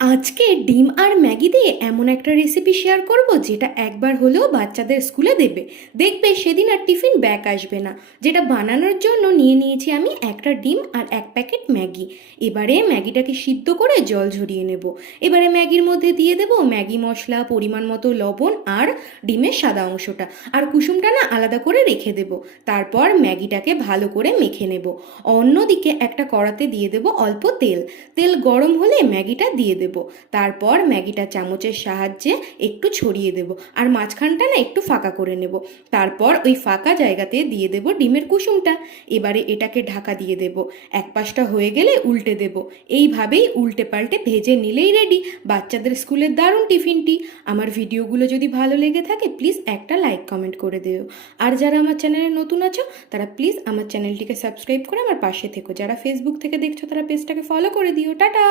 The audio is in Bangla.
আজকে ডিম আর ম্যাগি দিয়ে এমন একটা রেসিপি শেয়ার করব যেটা একবার হলেও বাচ্চাদের স্কুলে দেবে। দেখবে সেদিন আর টিফিন ব্যাক আসবে না। যেটা বানানোর জন্য নিয়ে নিয়েছি আমি একটা ডিম আর এক প্যাকেট ম্যাগি। এবারে ম্যাগিটাকে সিদ্ধ করে জল ঝরিয়ে নেব। এবারে ম্যাগির মধ্যে দিয়ে দেব ম্যাগি মশলা, পরিমাণ মতো লবণ আর ডিমের সাদা অংশটা, আর কুসুমটা না আলাদা করে রেখে দেব। তারপর ম্যাগিটাকে ভালো করে মেখে নেব। অন্যদিকে একটা কড়াতে দিয়ে দেব অল্প তেল। তেল গরম হলে ম্যাগিটা দিয়ে দেব। তারপর ম্যাগিটা চামচের সাহায্যে একটু ছড়িয়ে দেব, আর মাঝখানটা না একটু ফাঁকা করে নেব। তারপর ওই ফাঁকা জায়গাতে দিয়ে দেব ডিমের কুসুমটা। এবারে এটাকে ঢাকা দিয়ে দেব। এক পাশটা হয়ে গেলে উল্টে দেব। এইভাবেই উল্টে পাল্টে ভেজে নিলেই রেডি বাচ্চাদের স্কুলের দারুণ টিফিনটি। আমার ভিডিওগুলো যদি ভালো লেগে থাকে প্লিজ একটা লাইক কমেন্ট করে দিও। আর যারা আমার চ্যানেলে নতুন আছো তারা প্লিজ আমার চ্যানেলটিকে সাবস্ক্রাইব করে আমার পাশে থেকো। যারা ফেসবুক থেকে দেখছো তারা পেজটাকে ফলো করে দিও। টাটা।